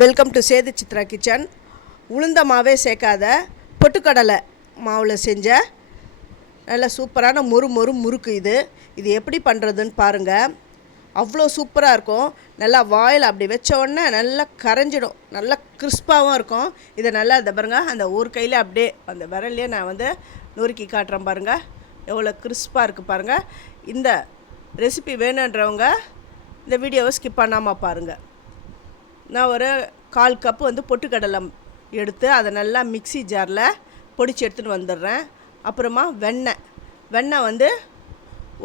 Welcome to Sethu Chitra kitchen. உளுந்த மாவே சேர்க்காத பொட்டுக்கடலை மாவில் செஞ்ச நல்ல சூப்பரான முறுக்கு இது எப்படி பண்ணுறதுன்னு பாருங்கள். அவ்வளோ சூப்பராக இருக்கும். நல்லா வாயில் அப்படி வச்ச உடனே நல்லா கரைஞ்சிடும், நல்லா கிறிஸ்பாகவும் இருக்கும். இதை நல்லா இதை பாருங்கள், அந்த ஒரு கையில் அப்படியே அந்த விரல்லையே நான் நொறுக்கி காட்டுறேன் பாருங்கள், எவ்வளோ கிறிஸ்பாக இருக்குது பாருங்கள். இந்த ரெசிபி வேணுன்றவங்க இந்த வீடியோவை ஸ்கிப் பண்ணாமல் பாருங்கள். நான் ஒரு 1/4 கப்பு பொட்டுக்கடலை எடுத்து அதை நல்லா மிக்ஸி ஜாரில் பொடிச்சு எடுத்துகிட்டு வந்துடுறேன். அப்புறமா வெண்ணெய்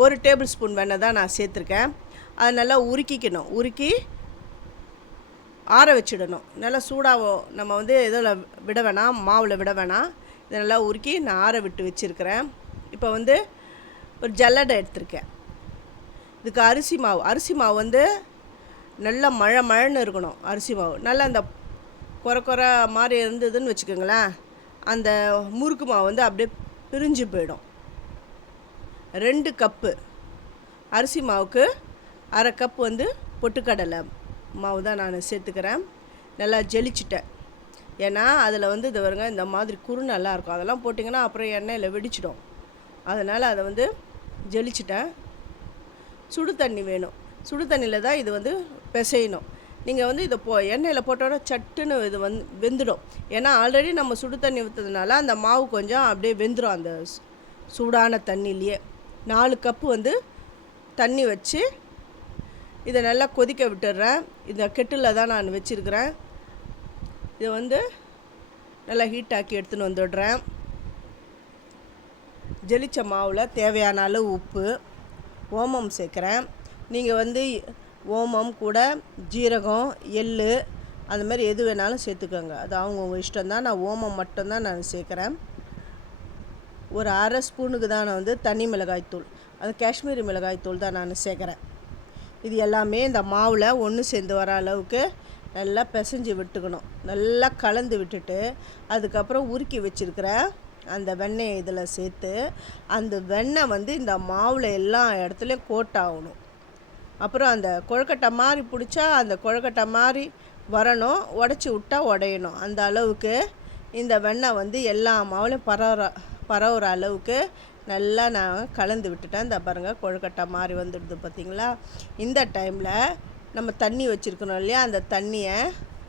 1 டேபிள் ஸ்பூன் வெண்ணெய் தான் நான் சேர்த்துருக்கேன். அதை நல்லா உருக்கி ஆற வச்சிடணும். நல்லா சூடாக நம்ம இதில் விட வேணாம், மாவில் விட வேணாம். இதை நல்லா உருக்கி நான் ஆற விட்டு வச்சுருக்கிறேன். இப்போ ஒரு ஜல்லடை எடுத்திருக்கேன். இதுக்கு அரிசி மாவு நல்லா மழைன்னு இருக்கணும். அரிசி மாவு நல்லா அந்த குறை மாதிரி இருந்ததுன்னு வச்சுக்கோங்களேன், அந்த முறுக்கு மாவு அப்படியே பிரிஞ்சு போயிடும். 2 கப்பு அரிசி மாவுக்கு 1/2 கப்பு பொட்டுக்கடலை மாவு தான் நான் சேர்த்துக்கிறேன். நல்லா ஜெலிச்சிட்டேன். ஏன்னா அதில் இது வருங்க, இந்த மாதிரி நல்லா இருக்கும். அதெல்லாம் போட்டிங்கன்னா அப்புறம் எண்ணெயில் வெடிச்சிடும். அதனால் அதை ஜெலிச்சிட்டேன். சுடு தண்ணி வேணும். சுடு தண்ணியில் தான் இது பிசையணும். நீங்கள் இதை எண்ணெயில் போட்டோட சட்டுன்னு இது வெந்துடும். ஏன்னா ஆல்ரெடி நம்ம சுடு தண்ணி ஊற்றுறதுனால அந்த மாவு கொஞ்சம் அப்படியே வெந்துடும் அந்த சூடான தண்ணியிலையே. 4 கப்பு தண்ணி வச்சு இதை நல்லா கொதிக்க விட்டுடுறேன். இந்த கெட்டில் தான் நான் வச்சுருக்கிறேன். இதை நல்லா ஹீட் ஆக்கி எடுத்துன்னு வந்துடுறேன். ஜெலிச்ச மாவில் தேவையான அளவு உப்பு, ஓமம் சேர்க்குறேன். நீங்கள் ஓமம் கூட ஜீரகம், எள் அந்த மாதிரி எது வேணாலும் சேர்த்துக்கோங்க. அது அவங்கவுங்க இஷ்டம்தான். நான் ஓமம் மட்டும்தான் நான் சேர்க்குறேன். ஒரு 1/2 ஸ்பூனுக்கு தான் நான் தனி மிளகாய்த்தூள், அது காஷ்மீரி மிளகாய்த்தூள் தான் நான் சேர்க்குறேன். இது எல்லாமே இந்த மாவில் ஒன்று சேர்ந்து வர அளவுக்கு நல்லா பிசைஞ்சு விட்டுக்கணும். நல்லா கலந்து விட்டுட்டு அதுக்கப்புறம் உருக்கி வச்சுருக்கிற அந்த வெண்ணெயை இதில் சேர்த்து அந்த வெண்ணெய் இந்த மாவில் எல்லா இடத்துலையும் கோட் ஆகணும். அப்புறம் அந்த கொழுக்கட்டை மாதிரி பிடிச்சா அந்த கொழுக்கட்டை மாதிரி வரணும், உடச்சி விட்டா உடையணும். அந்த அளவுக்கு இந்த வெண்ணெய் எல்லா மாவுலையும் பரவுற அளவுக்கு நல்லா நான் கலந்து விட்டுட்டேன். இந்த பாருங்கள், கொழுக்கட்டை மாதிரி வந்துடுது பார்த்திங்களா. இந்த டைமில் நம்ம தண்ணி வச்சுருக்கணும் இல்லையா, அந்த தண்ணியை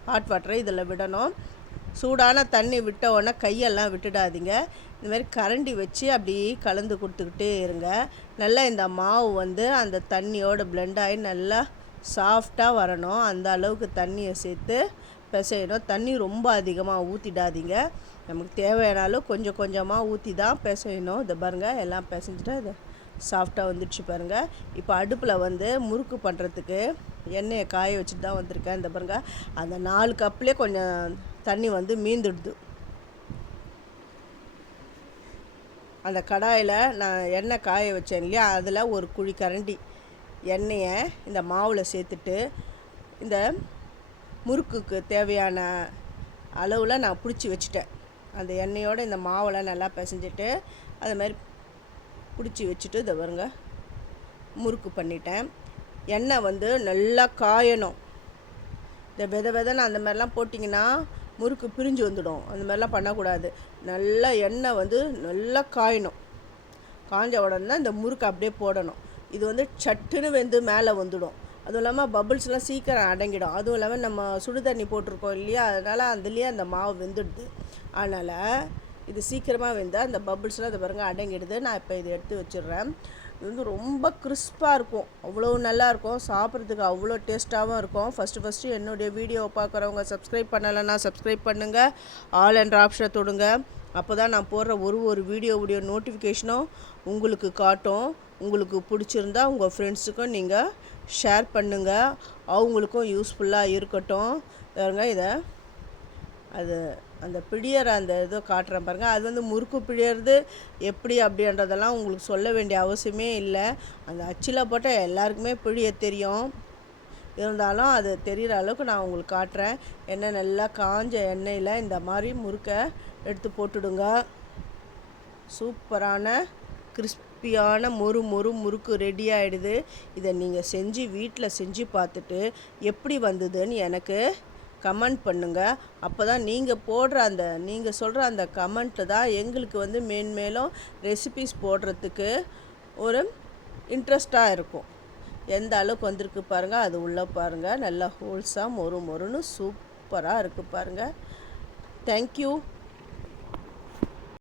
ஹாட் வாட்டரை இதில் விடணும். சூடான தண்ணி விட்ட உடனே கையெல்லாம் விட்டுடாதீங்க. இந்தமாதிரி கரண்டி வச்சு அப்படி கலந்து கொடுத்துக்கிட்டே இருங்க. நல்லா இந்த மாவு அந்த தண்ணியோடு பிளெண்ட் ஆகி நல்லா சாஃப்டாக வரணும். அந்த அளவுக்கு தண்ணியை சேர்த்து பிசையணும். தண்ணி ரொம்ப அதிகமாக ஊற்றிடாதீங்க. நமக்கு தேவையான அளவு கொஞ்சம் கொஞ்சமாக ஊற்றி தான் பிசையணும். இதை பாருங்கள், எல்லாம் பிசைஞ்சிட்டா இதை சாஃப்டாக வந்துடுச்சு பாருங்கள். இப்போ அடுப்பில் முறுக்கு பண்ணுறதுக்கு எண்ணெயை காய வச்சுட்டு தான் வந்திருக்கேன். இந்த பாருங்கள், அந்த 4 கப்லேயே கொஞ்சம் தண்ணி மீந்துடுது. அந்த கடாயில் நான் எண்ணெய் காய வச்சேன் இல்லையா, அதில் ஒரு குழி கரண்டி எண்ணெயை இந்த மாவில் சேர்த்துட்டு இந்த முறுக்குக்கு தேவையான அளவில் நான் பிடிச்சி வச்சுட்டேன். அந்த எண்ணெயோடு இந்த மாவில் நல்லா பிசைஞ்சிட்டு அது மாதிரி பிடிச்சி வச்சுட்டு இதை வருங்க முறுக்கு பண்ணிட்டேன். எண்ணெய் நல்லா காயணும். இந்த விதைன்னு அந்த மாதிரிலாம் போட்டிங்கன்னா முறுக்கு பிரிஞ்சு வந்துடும். அந்த மாதிரிலாம் பண்ணக்கூடாது. நல்லா எண்ணெய் நல்லா காயணும். காஞ்ச உடனே தான் இந்த முறுக்கு அப்படியே போடணும். இது சட்டுன்னு மேலே வந்துடும். அதுவும் இல்லாமல் பபுள்ஸ்லாம் சீக்கிரம் அடங்கிடும். அதுவும் இல்லாமல் நம்ம சுடு தண்ணி போட்டிருக்கோம் இல்லையா, அதனால் அதுலேயே அந்த மாவு வெந்துடுது. அதனால் இது சீக்கிரமாக வெந்தால் அந்த பபுள்ஸ்லாம் அதை பாருங்கள் அடங்கிடுது. நான் இப்போ இதை எடுத்து வச்சிடுறேன். இது ரொம்ப கிறிஸ்பாக இருக்கும், அவ்வளோ நல்லாயிருக்கும், சாப்பிட்றதுக்கு அவ்வளோ டேஸ்ட்டாகவும் இருக்கும். ஃபஸ்ட்டு என்னுடைய வீடியோவை பார்க்குறவங்க சப்ஸ்கிரைப் பண்ணலைன்னா சப்ஸ்கிரைப் பண்ணுங்கள், ஆல் என்ற ஆப்ஷனை தொடுங்க. அப்போ தான் நான் போடுற ஒரு வீடியோவுடைய நோட்டிஃபிகேஷனும் உங்களுக்கு காட்டும். உங்களுக்கு பிடிச்சிருந்தா உங்கள் ஃப்ரெண்ட்ஸுக்கும் நீங்கள் ஷேர் பண்ணுங்கள், அவங்களுக்கும் யூஸ்ஃபுல்லாக இருக்கட்டும். இதை அது அந்த பிழியற அந்த இதை காட்டுறேன் பாருங்கள். அது முறுக்கு பிழியறது எப்படி அப்படின்றதெல்லாம் உங்களுக்கு சொல்ல வேண்டிய அவசியமே இல்லை. அந்த அச்சில் போட்டால் எல்லாருக்குமே பிழிய தெரியும். இருந்தாலும் அது தெரிகிற அளவுக்கு நான் உங்களுக்கு காட்டுறேன். எண்ணெய் நல்லா காஞ்ச எண்ணெயில் இந்த மாதிரி முறுக்கை எடுத்து போட்டுடுங்க. சூப்பரான கிறிஸ்பியான முறுக்கு ரெடி ஆகிடுது. இதை நீங்கள் செஞ்சு வீட்டில் செஞ்சு பார்த்துட்டு எப்படி வந்ததுன்னு எனக்கு கமெண்ட் பண்ணுங்கள். அப்போ தான் நீங்கள் சொல்கிற அந்த கமெண்ட்டு தான் எங்களுக்கு வந்து மேன்மேலும் ரெசிபீஸ் போடுறதுக்கு ஒரு இன்ட்ரெஸ்ட்டாக இருக்கும். எந்த அளவுக்கு வந்திருக்கு பாருங்கள். அது உள்ளே பாருங்கள், நல்லா ஹோல்ஸாக மொறு மொறுன்னு சூப்பராக இருக்குது பாருங்கள். தேங்க்யூ.